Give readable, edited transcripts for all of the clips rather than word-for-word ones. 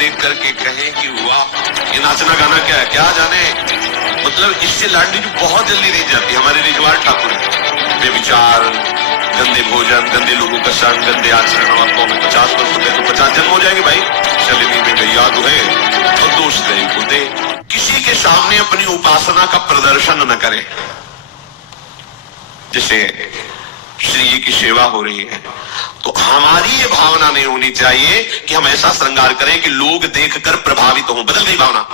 देख करके कहें कि वाह, ये नाचना गाना क्या है, क्या जाने। मतलब इससे लाडली जी बहुत जल्दी रीत जाती है। हमारे रिजवार ठाकुर है, बेविचार, गंदे भोजन, गंदे लोगों का संग, गंदे आचरण, और 50 वर्ष हो गए तो 50 जन्म हो जाएंगे भाई। शलिनी में गैया दुहे तो दोष दे को दे। किसी के सामने अपनी उपासना का प्रदर्शन न करें। जैसे श्री जी की सेवा हो रही है तो हमारी ये भावना नहीं होनी चाहिए कि हम ऐसा श्रृंगार करें कि लोग देखकर प्रभावित हों। बदल गई भावना।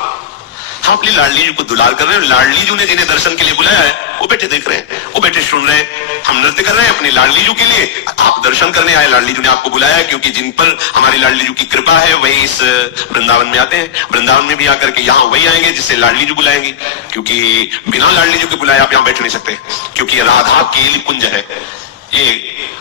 हम अपनी लाडली जी को दुलार कर रहे हैं। लाडली जी ने जिन्हें दर्शन के लिए बुलाया है वो बैठे देख रहे हैं, वो बैठे सुन रहे हैं। हम नृत्य कर रहे हैं अपनी लाडली जी के लिए। आप दर्शन करने आए, लाडली जी ने आपको बुलाया क्योंकि जिन पर हमारी लाडली जी की कृपा है वही इस वृंदावन में आते हैं। वृंदावन में भी आकर के यहाँ वही आएंगे जिससे लाडली जी बुलाएंगे, क्योंकि बिना लाडली जी के बुलाए आप यहाँ बैठ नहीं सकते, क्योंकि राधा केली कुंज है। ये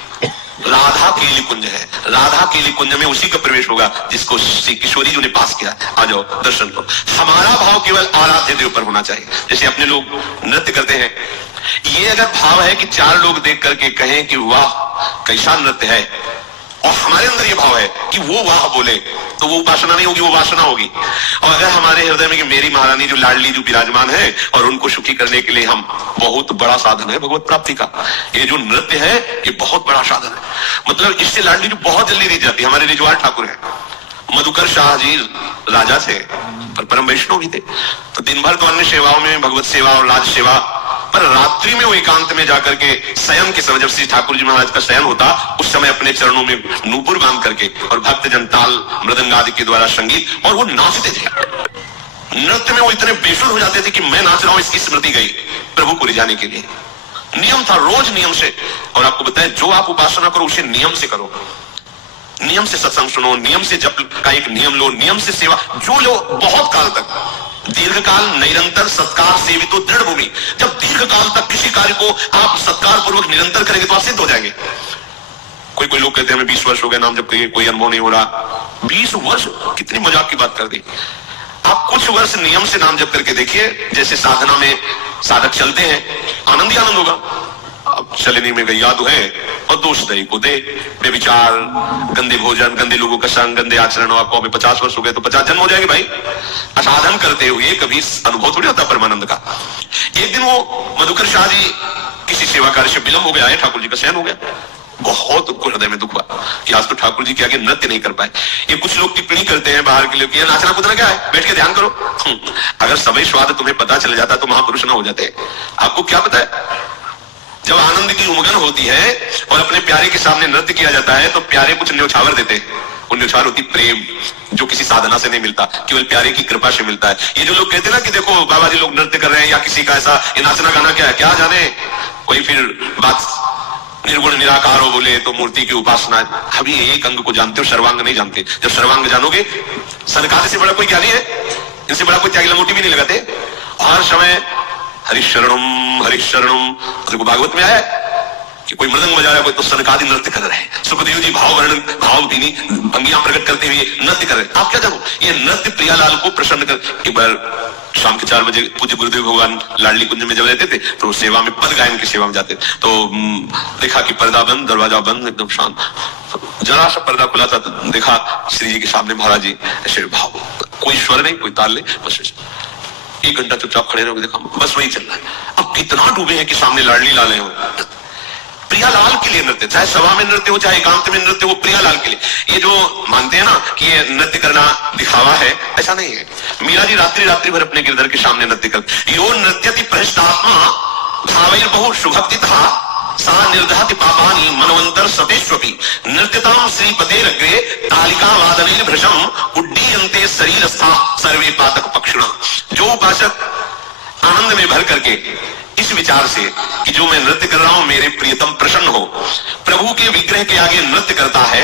राधा केली कुंज है। राधा केली कुंज में उसी का प्रवेश होगा जिसको श्री किशोरी जी ने पास किया। आ जाओ दर्शन करो। हमारा भाव केवल आराध्य देव पर होना चाहिए। जैसे अपने लोग नृत्य करते हैं, ये अगर भाव है कि 4 लोग देख करके कहें कि वाह कैसा नृत्य है, और हमारे अंदर ये भाव है कि वो वाह बोले, तो वो उपासना नहीं होगी, वो वासना होगी। और अगर हमारे हृदय में कि मेरी महारानी जो लाडली जो विराजमान है और उनको सुखी करने के लिए हम, बहुत बड़ा साधन है भगवत प्राप्ति का ये जो नृत्य है, ये बहुत बड़ा साधन है। मतलब इससे लाडली जो बहुत जल्दी रीत जाती है। हमारे रिजवार ठाकुर है, मधुकर शाह जी राजा थे पर परम वैष्णव भी थे, तो दिन भर तो अन्य सेवाओं में, भगवत सेवा और राज सेवा, पर रात्रि में वो एकांत में जाकर के शयन के समय, जब श्री ठाकुर जी महाराज का शयन होता उस समय अपने चरणों में नूपुर बांध करके और भक्तजन ताल मृदंग आदि के द्वारा संगीत, और वो नाचते थे। नृत्य में वो इतने बेसुध हो जाते थे कि मैं नाच रहा हूं इसकी स्मृति गई प्रभु को रिझाने के लिए। नियम था, रोज नियम से। और आपको बताएं, जो आप उपासना करो उसे नियम से करो। नियम से सत्संग सुनो, नियम से जप का एक नियम लो, नियम से सेवा जो लो, बहुत काल तक, दीर्घकाल निरंतर सत्कार सेवितो दृढ़ भूमि। जब दीर्घकाल तक किसी कार्य को आप सत्कार पूर्वक निरंतर करेंगे तो आप सिद्ध हो जाएंगे। कोई लोग कहते हैं हमें 20 वर्ष हो गए नाम जप करिए, कोई अनुभव नहीं हो रहा। 20 वर्ष कितनी मजाक की बात कर दी। आप कुछ वर्ष नियम से नाम जप करके देखिए, जैसे साधना में साधक चलते हैं, आनंद ही आनंद होगा। अब शलिनी में गैया दुहे और दोष दही को दे। बेविचार, गंदे भोजन, गंदे लोगों का संग, गंदे आचरण, और आपको 50 वर्ष हो गए तो 50 जन्म हो जाएंगे भाई। असाधन करते हुए कभी अनुभव थोड़ी होता परमानंद का। एक दिन वो मधुकर शाह जी किसी सेवा कार्य से विलंब हो गया है, ठाकुर जी का शयन हो गया। बहुत उनको हृदय में दुख हुआ कि आज तो ठाकुर जी के आगे नृत्य नहीं कर पाए। ये कुछ लोग टिप्पणी करते हैं बाहर के लिए कि नाचना कूदना क्या है, बैठ के ध्यान करो। अगर समय स्वाद तुम्हें पता चल जाता तो महापुरुष ना हो जाते। आपको क्या पता है, जब आनंद की उमगन होती है और अपने प्यारे के सामने नृत्य किया जाता है तो प्यारे कुछ न्योछावर देते हैं। वो न्योछावर होती प्रेम, जो किसी साधना से नहीं मिलता, केवल प्यारे की कृपा से मिलता है। ये जो लोग कहते हैं ना कि देखो बाबा जी लोग नृत्य कर रहे हैं या किसी का ऐसा, ये नाचना गाना क्या है, क्या जाने। कोई फिर बात निर्गुण निराकार हो बोले तो मूर्ति की उपासना। अभी एक अंग को जानते हो, सर्वांग नहीं जानते। जब सर्वांग जानोगे, सनकादि से बड़ा कोई ज्ञानी है, इनसे बड़ा कोई त्यागी लंगोटी भी नहीं लगाते। हर समय हरिशरणम हरिशरणम। देखो भागवत में आया कि कोई मृदंग बजा रहा है, कोई तो सनकादि नृत्य कर रहे हैं। सुखदेव जी भाव वर्णन, भाव भीनी भंगियां प्रकट करते हुए नृत्य कर रहे हैं। आप क्या जानो, ये नृत्य प्रियालाल को प्रसन्न कर। एक बार शाम के 4 बजे पूज्य गुरुदेव भगवान लाडली कुंज में जब रहते थे तो सेवा में, पद गायन की सेवा में जाते तो देखा कि पर्दा बंद, दरवाजा बंद, एकदम शांत। जरा सा पर्दा खुला था तो देखा श्री जी के सामने महाराज जी ऐसे भाव, कोई स्वर नहीं, कोई ताल नहीं, बस 1 घंटा चुपचाप खड़े रहोगे, देखा बस वही चल रहा है। अब कितना डूबे हैं कि सामने लाडली लाले हो। प्रियालाल के लिए नृत्य, चाहे सभा में नृत्य हो चाहे एकांत में नृत्य हो, प्रियालाल के लिए। ये जो मानते हैं ना कि ये नृत्य करना दिखावा है, ऐसा नहीं है। मीरा जी रात्रि भर अपने गिरधर के सामने नृत्य करते। यो नृत्यति भ्रष्टात्मा भावैर बहु सुभक्तितः सा निर्दहति पापानि मनवंतर सतेष्वपि। नृत्यताम श्रीपतेरग्रे तालिका वादनैर भृशम उड्डीयन्ते शरीरस्था सर्वे पातक पक्षिणः। जो उपासक आनंद में भर करके इस विचार से कि जो मैं नृत्य कर रहा हूं मेरे प्रियतम प्रसन्न हो, प्रभु के विग्रह के आगे नृत्य करता है,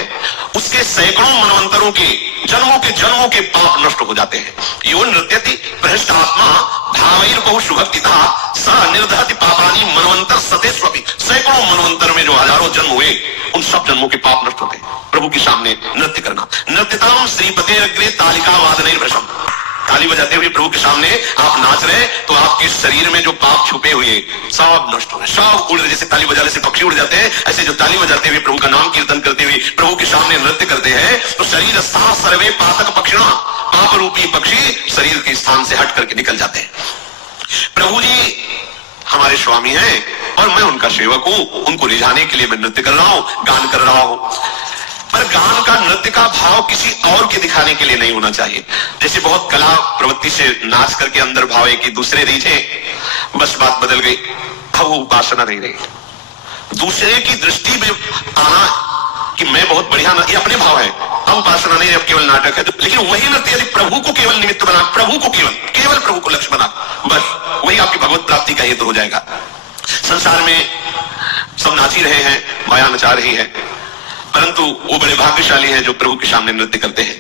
उसके सैकड़ों मनवंतरों के जन्मों के पाप नष्ट हो जाते हैं। यो नृत्यति भ्रष्ट आत्मा भावैर बहु सुभक्तितः स निर्दहति पापानि मनवंतर सतेष्वपि। सैकड़ों मनवंतर में जो हजारों जन्म हुए, उन सब जन्मों के पाप नष्ट होते हैं। प्रभु के सामने नृत्य करना। नृत्यताम श्रीपतेरग्रे तालिका वादनैर भृशम। ताली बजाते हुए प्रभु के सामने आप नाच रहे, तो आपके शरीर में जो पाप छुपे हुए सब नष्ट हो रहे, सब उड़ रहे। जैसे ताली बजाने से पक्षी उड़ जाते हैं, ऐसे जो ताली बजाते हुए प्रभु का नाम कीर्तन करते हुए प्रभु के सामने नृत्य करते हैं, तो शरीर सा सर्वे पातक पक्षिणा, पाप रूपी पक्षी शरीर के स्थान से हट करके निकल जाते हैं। प्रभु जी हमारे स्वामी हैं और मैं उनका सेवक हूं, उनको रिझाने के लिए मैं नृत्य कर रहा हूं, गान कर रहा हूं। पर गान का, नृत्य का भाव किसी और के दिखाने के लिए नहीं होना चाहिए। जैसे बहुत कला प्रवृत्ति से नाच करके अंदर भाव है कि दूसरे रीझे, बस बात बदल गई, अब वो उपासना नहीं रही। दूसरे की दृष्टि में आना कि मैं बहुत बढ़िया, ये अपने भाव है, अब उपासना नहीं, अब केवल नाटक है। लेकिन वही नृत्य यदि प्रभु को केवल निमित्त बना, प्रभु को केवल प्रभु को लक्ष्य बना, बस वही आपकी भगवत प्राप्ति का हेतु हो जाएगा। संसार में सब नाच ही रहे हैं, माया नचा रही है, परंतु वो बड़े भाग्यशाली हैं जो प्रभु के सामने नृत्य करते हैं।